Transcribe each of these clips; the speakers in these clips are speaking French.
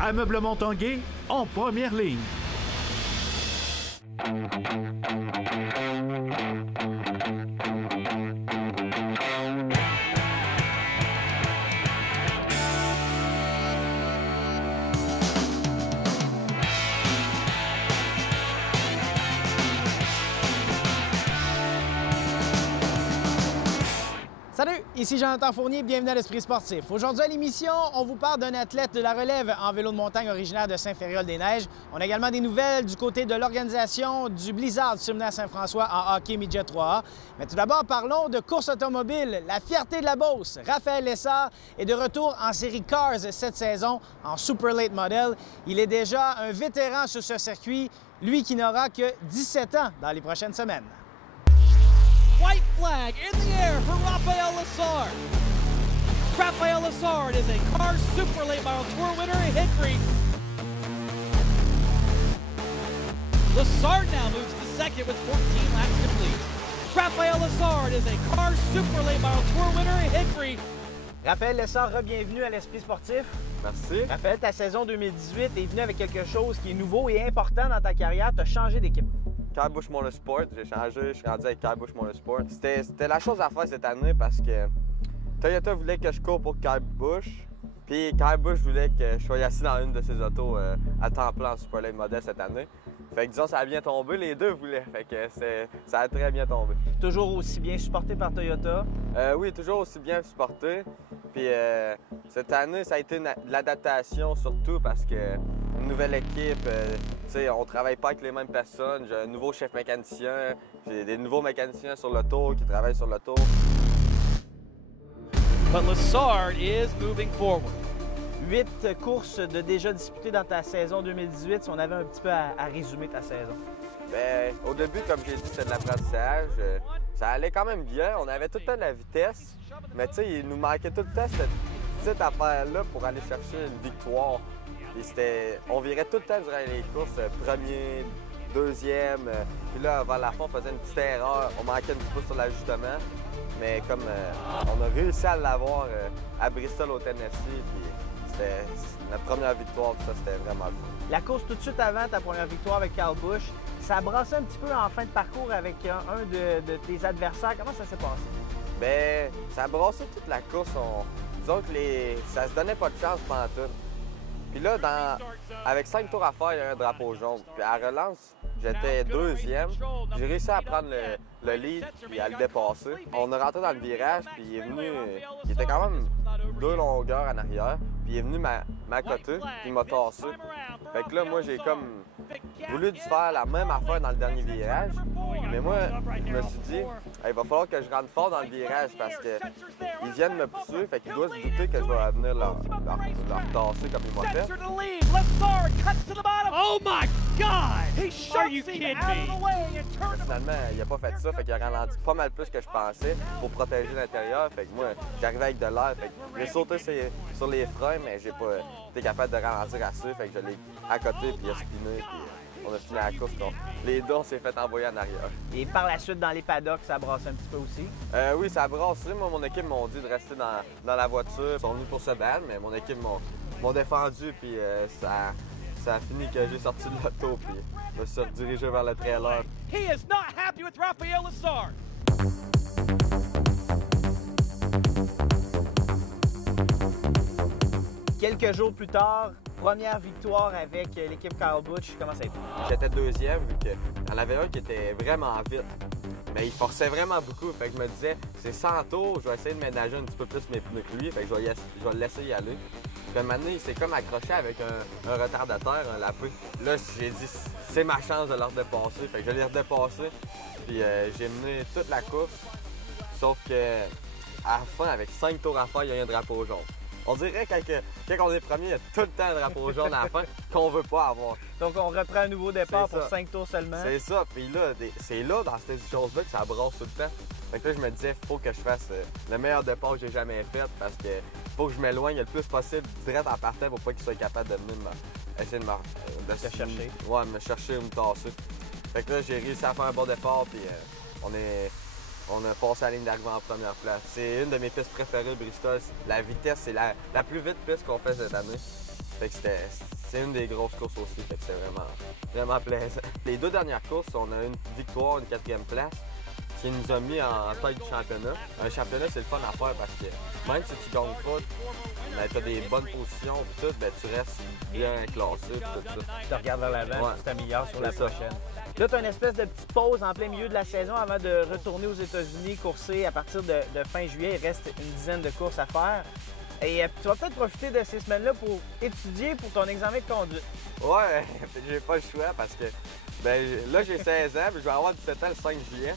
Ameublement Tanguay en première ligne. Salut, ici Jonathan Fournier, bienvenue à l'Esprit sportif. Aujourd'hui à l'émission, on vous parle d'un athlète de la relève en vélo de montagne originaire de Saint-Féréol-des-Neiges. On a également des nouvelles du côté de l'organisation du Blizzard du Séminaire Saint-François en hockey midget 3A. Mais tout d'abord, parlons de course automobile. La fierté de la Beauce, Raphaël Lessard, est de retour en série Cars cette saison en Super Late Model. Il est déjà un vétéran sur ce circuit, lui qui n'aura que 17 ans dans les prochaines semaines. White flag in the air for Raphaël Lessard. Raphaël Lessard is a Cars Super Late Model Tour winner in Hickory. Lessard now moves to second with 14 laps complete. Raphaël Lessard is a Cars Super Late Model Tour winner in Hickory. Raphaël Lessard, re-bienvenue à l'Esprit sportif. Merci. Raphaël, ta saison 2018 est venue avec quelque chose qui est nouveau et important dans ta carrière. Tu as changé d'équipe. Kyle Busch Motorsport, j'ai changé, je suis rendu avec Kyle Busch Motorsport. C'était la chose à faire cette année parce que Toyota voulait que je cours pour Kyle Busch, puis Kyle Busch voulait que je sois assis dans une de ses autos à temps plein en Super Late Model cette année. Fait que disons, ça a bien tombé, les deux voulaient, fait que ça a très bien tombé. Toujours aussi bien supporté par Toyota? Oui, toujours aussi bien supporté. Puis cette année, ça a été de l'adaptation surtout parce que une nouvelle équipe, tu sais, on travaille pas avec les mêmes personnes. J'ai un nouveau chef mécanicien, j'ai des nouveaux mécaniciens sur l'auto qui travaillent sur l'auto. But Lessard is moving forward. 8 courses de déjà disputées dans ta saison 2018, si on avait un petit peu à résumer ta saison. Bien, au début, comme j'ai dit, c'était de l'apprentissage. Ça allait quand même bien. On avait tout le temps de la vitesse, mais tu sais, il nous manquait tout le temps cette petite affaire-là pour aller chercher une victoire. Puis on virait tout le temps durant les courses, premier, deuxième. Puis là, avant la fin, on faisait une petite erreur. On manquait un petit peu sur l'ajustement. Mais comme on a réussi à l'avoir à Bristol, au Tennessee, puis c'était notre première victoire, puis ça, c'était vraiment le fun. La course tout de suite avant ta première victoire avec Kyle Busch, ça brassait un petit peu en fin de parcours avec un de tes adversaires. Comment ça s'est passé? Bien, ça brassait toute la course. Disons que ça se donnait pas de chance pendant tout. Puis là, avec 5 tours à faire, il y a un drapeau jaune. Puis à la relance, j'étais deuxième. J'ai réussi à prendre le lead et à le dépasser. On est rentré dans le virage, puis il est venu. Il était quand même 2 longueurs en arrière. Puis il est venu m'accoter, puis il m'a tassé. Fait que là, moi, j'ai comme voulu faire la même affaire dans le dernier virage. Mais moi, je me suis dit, il va falloir que je rentre fort dans le virage parce qu'ils viennent me pousser. Fait qu'ils doivent se douter que je vais venir leur tasser comme ils m'ont fait. Oh my God! He shoves him out of the way and turns. Finalement, il a pas fait ça, fait qu'il a ralenti pas mal plus que je pensais pour protéger l'intérieur. Fait que moi, j'arrivais avec de l'air, fait que j'ai sauté sur les freins, mais j'ai pas été capable de ralentir assez, fait que je l'ai à côté, puis il a spiné, puis on a fini la course. Donc, les deux, on s'est fait envoyer en arrière. Et par la suite, dans les paddocks, ça brasse un petit peu aussi? Oui, ça a brassé. Moi, mon équipe m'ont dit de rester dans la voiture. Ils sont venus pour se battre, mais mon équipe m'ont défendu, puis ça a fini que j'ai sorti de l'auto, puis je me suis redirigé vers le trailer. He is not happy with Raphaël Lessard. Quelques jours plus tard, première victoire avec l'équipe Kyle Busch. Comment ça a été? J'étais deuxième, vu qu'il y en avait un qui était vraiment vite. Mais il forçait vraiment beaucoup. Fait que je me disais, c'est 100 tours, je vais essayer de ménager un petit peu plus mes pneus que lui. Fait que je vais le laisser y aller. Puis à un moment donné, il s'est comme accroché avec un retardateur, un lapin. Là, j'ai dit, c'est ma chance de le redépasser. Fait que je l'ai redépassé. Puis j'ai mené toute la course. Sauf que à la fin, avec 5 tours à faire, il y a un drapeau jaune. On dirait que quand on est premier, il y a tout le temps un drapeau jaune à la fin qu'on veut pas avoir. Donc on reprend un nouveau départ pour 5 tours seulement. C'est ça. Puis là, c'est là, dans ces choses-là, que ça brasse tout le temps. Fait que là, je me disais, faut que je fasse le meilleur départ que j'ai jamais fait parce que faut que je m'éloigne le plus possible direct en partant pour pas qu'il soit capable de venir essayer de me chercher. Ouais, me chercher ou me tasser. Fait que là, j'ai réussi à faire un bon départ, puis on a passé la ligne d'arrivée en première place. C'est une de mes pistes préférées, Bristol. La vitesse, c'est la plus vite piste qu'on fait cette année. Fait que c'est une des grosses courses aussi, fait que c'est vraiment plaisant. Les 2 dernières courses, on a une victoire, une 4e place, qui nous a mis en tête du championnat. Un championnat, c'est le fun à faire parce que même si tu gagnes pas, ben, tu as des bonnes positions et tout, ben, tu restes bien classé et tout ça. Tu regardes vers l'avant, Ouais. tu t'améliores sur la C'est ça. prochaine. Là, tu as une espèce de petite pause en plein milieu de la saison avant de retourner aux États-Unis, courser à partir de fin juillet. Il reste une dizaine de courses à faire. Et tu vas peut-être profiter de ces semaines-là pour étudier pour ton examen de conduite. Ouais, j'ai pas le choix parce que ben, là, j'ai 16 ans, puis je vais avoir 17 ans le 5 juillet.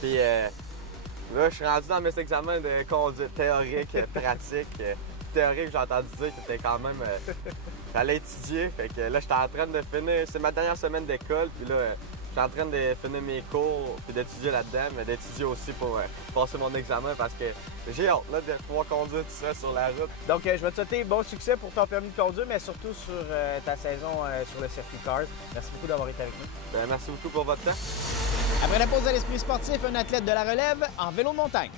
Puis là, je suis rendu dans mes examens de conduite théorique, pratique. Théorique, j'ai entendu dire que c'était quand même... j'allais étudier, fait que là, j'étais en train de finir... C'est ma dernière semaine d'école, puis là, je suis en train de finir mes cours, puis d'étudier là-dedans, mais d'étudier aussi pour passer mon examen parce que j'ai hâte là, de pouvoir conduire tout ça sur la route. Donc, je vais te souhaiter bon succès pour ton permis de conduire, mais surtout sur ta saison sur le circuit Cars. Merci beaucoup d'avoir été avec nous. Ben, merci beaucoup pour votre temps. Après la pause à l'esprit sportif, un athlète de la relève en vélo de montagne.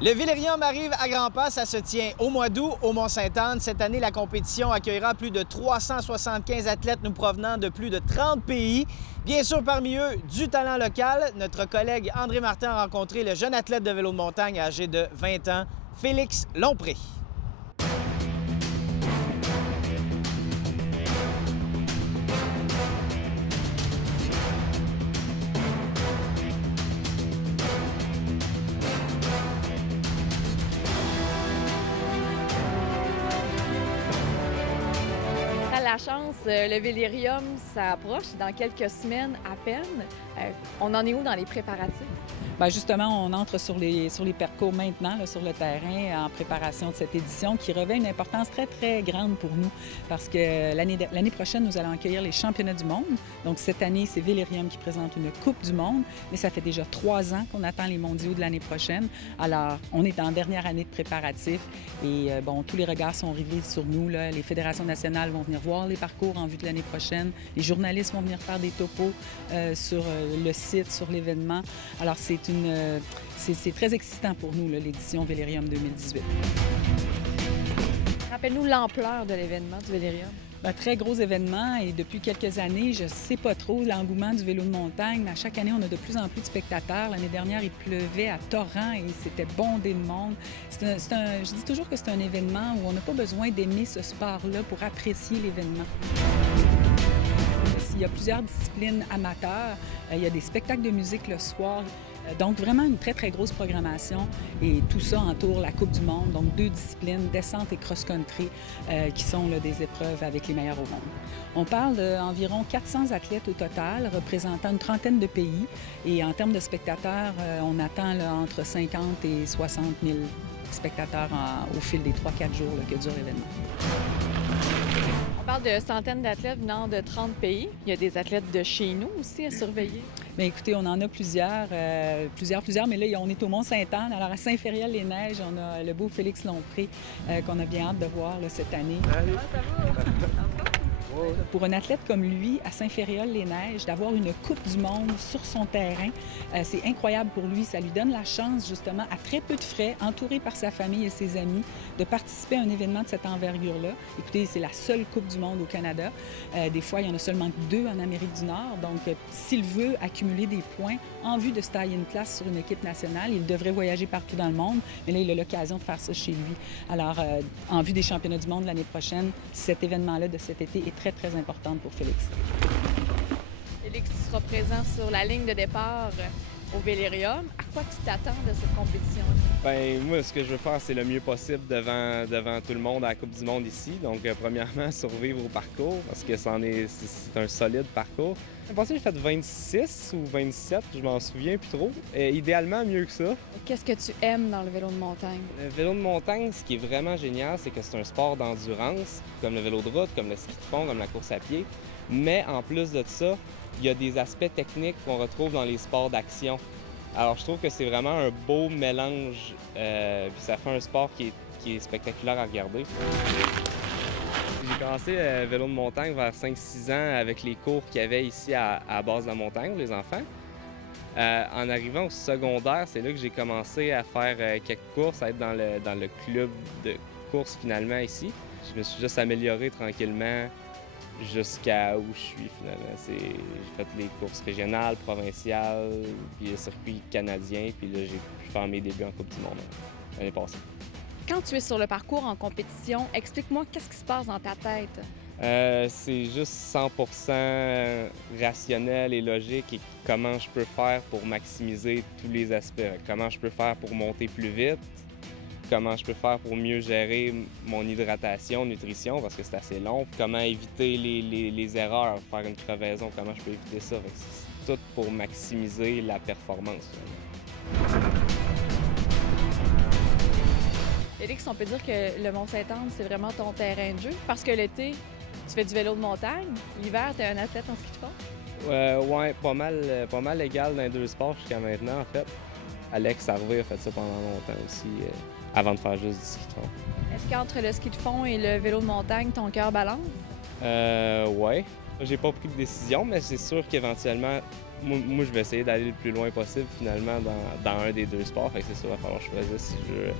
Le Vélérium arrive à grands pas, ça se tient au mois d'août au Mont-Sainte-Anne. Cette année, la compétition accueillera plus de 375 athlètes nous provenant de plus de 30 pays. Bien sûr, parmi eux, du talent local. Notre collègue André Martin a rencontré le jeune athlète de vélo de montagne âgé de 20 ans, Félix Lompré. La chance, le Vélérium, ça approche dans quelques semaines à peine. On en est où dans les préparatifs? Bien, justement, on entre sur les parcours maintenant, là, sur le terrain, en préparation de cette édition qui revêt une importance très, très grande pour nous parce que l'année prochaine, nous allons accueillir les championnats du monde. Donc, cette année, c'est Vélérium qui présente une Coupe du monde, mais ça fait déjà 3 ans qu'on attend les mondiaux de l'année prochaine. Alors, on est en dernière année de préparatifs et, bon, tous les regards sont rivés sur nous, là. Les fédérations nationales vont venir voir les parcours en vue de l'année prochaine. Les journalistes vont venir faire des topos sur le site, sur l'événement. Alors, c'est très excitant pour nous, l'édition Vélérium 2018. Rappelle-nous l'ampleur de l'événement du Vélérium. Un très gros événement et depuis quelques années, je ne sais pas trop l'engouement du vélo de montagne, mais à chaque année, on a de plus en plus de spectateurs. L'année dernière, il pleuvait à torrent et c'était bondé de monde. Je dis toujours que c'est un événement où on n'a pas besoin d'aimer ce sport-là pour apprécier l'événement. Il y a plusieurs disciplines amateurs. Il y a des spectacles de musique le soir. Donc, vraiment une très, très grosse programmation. Et tout ça entoure la Coupe du monde. Donc, 2 disciplines, descente et cross-country, qui sont là, des épreuves avec les meilleurs au monde. On parle d'environ 400 athlètes au total, représentant une trentaine de pays. Et en termes de spectateurs, on attend là, entre 50 et 60 000 spectateurs au fil des 3-4 jours là, que dure l'événement. On parle de centaines d'athlètes venant de 30 pays. Il y a des athlètes de chez nous aussi à surveiller. Bien, écoutez, on en a plusieurs, mais là, on est au Mont-Sainte-Anne. Alors, à Saint-Fériol-les-Neiges, on a le beau Félix Lompré qu'on a bien hâte de voir là, cette année. Comment ça va? Pour un athlète comme lui, à Saint-Fériol-les-Neiges, d'avoir une Coupe du monde sur son terrain, c'est incroyable pour lui. Ça lui donne la chance, justement, à très peu de frais, entouré par sa famille et ses amis, de participer à un événement de cette envergure-là. Écoutez, c'est la seule Coupe du monde au Canada. Des fois, il y en a seulement 2 en Amérique du Nord. Donc, s'il veut accumuler des points en vue de se tailler une place sur une équipe nationale, il devrait voyager partout dans le monde. Mais là, il a l'occasion de faire ça chez lui. Alors, en vue des championnats du monde l'année prochaine, cet événement-là de cet été est très, très important pour Félix. Félix, tu seras présent sur la ligne de départ au Vélérium. À quoi tu t'attends de cette compétition-là? Bien, moi, ce que je veux faire, c'est le mieux possible devant tout le monde à la Coupe du monde ici. Donc, premièrement, survivre au parcours, parce que c'est un solide parcours. L'année passée, j'ai fait 26 ou 27, je m'en souviens plus trop. Idéalement, mieux que ça. Qu'est-ce que tu aimes dans le vélo de montagne? Le vélo de montagne, ce qui est vraiment génial, c'est que c'est un sport d'endurance, comme le vélo de route, comme le ski de fond, comme la course à pied. Mais en plus de ça, il y a des aspects techniques qu'on retrouve dans les sports d'action. Alors, je trouve que c'est vraiment un beau mélange, puis ça fait un sport qui est spectaculaire à regarder. J'ai J'ai commencé le vélo de montagne vers 5-6 ans avec les cours qu'il y avait ici à base de la montagne, les enfants. En arrivant au secondaire, c'est là que j'ai commencé à faire quelques courses, à être dans le club de course finalement ici. Je me suis juste amélioré tranquillement jusqu'à où je suis finalement. J'ai fait les courses régionales, provinciales, puis le circuit canadien, puis là j'ai pu faire mes débuts en Coupe du Monde l'année passée. Quand tu es sur le parcours en compétition, explique-moi qu'est-ce qui se passe dans ta tête? C'est juste 100% rationnel et logique et comment je peux faire pour maximiser tous les aspects. Comment je peux faire pour monter plus vite, comment je peux faire pour mieux gérer mon hydratation, nutrition, parce que c'est assez long, comment éviter les erreurs, faire une crevaison, comment je peux éviter ça. C'est tout pour maximiser la performance. Félix, on peut dire que le Mont-Saint-Anne, c'est vraiment ton terrain de jeu, parce que l'été, tu fais du vélo de montagne. L'hiver, tu es un athlète en ski de fond? Oui, pas mal égal dans les deux sports jusqu'à maintenant, en fait. Alex Harvey a fait ça pendant longtemps aussi, avant de faire juste du ski de fond. Est-ce qu'entre le ski de fond et le vélo de montagne, ton cœur balance? Oui. J'ai pas pris de décision, mais c'est sûr qu'éventuellement, moi, je vais essayer d'aller le plus loin possible, finalement, dans un des deux sports. Fait que c'est sûr qu'il va falloir que je choisisse si je veux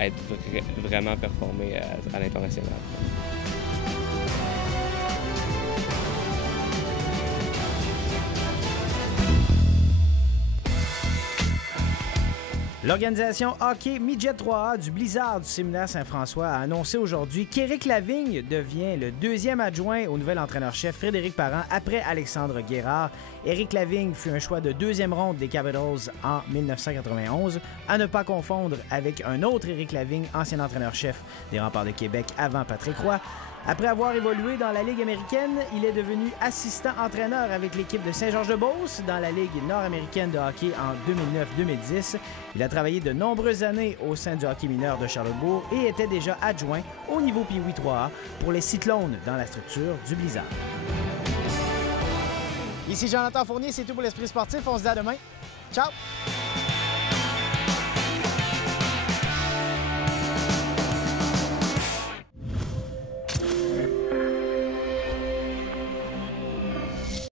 être vraiment performé à l'international. L'organisation Hockey Midget 3A du Blizzard du Séminaire Saint-François a annoncé aujourd'hui qu'Éric Lavigne devient le deuxième adjoint au nouvel entraîneur-chef Frédéric Parent après Alexandre Guérard. Éric Lavigne fut un choix de deuxième ronde des Capitals en 1991, à ne pas confondre avec un autre Éric Lavigne, ancien entraîneur-chef des Remparts de Québec avant Patrick Roy. Après avoir évolué dans la Ligue américaine, il est devenu assistant-entraîneur avec l'équipe de Saint-Georges-de-Beauce dans la Ligue nord-américaine de hockey en 2009-2010. Il a travaillé de nombreuses années au sein du hockey mineur de Charlesbourg et était déjà adjoint au niveau Pee-Wee 3A pour les Cyclones dans la structure du Blizzard. Ici Jonathan Fournier, c'est tout pour l'Esprit sportif. On se dit à demain. Ciao!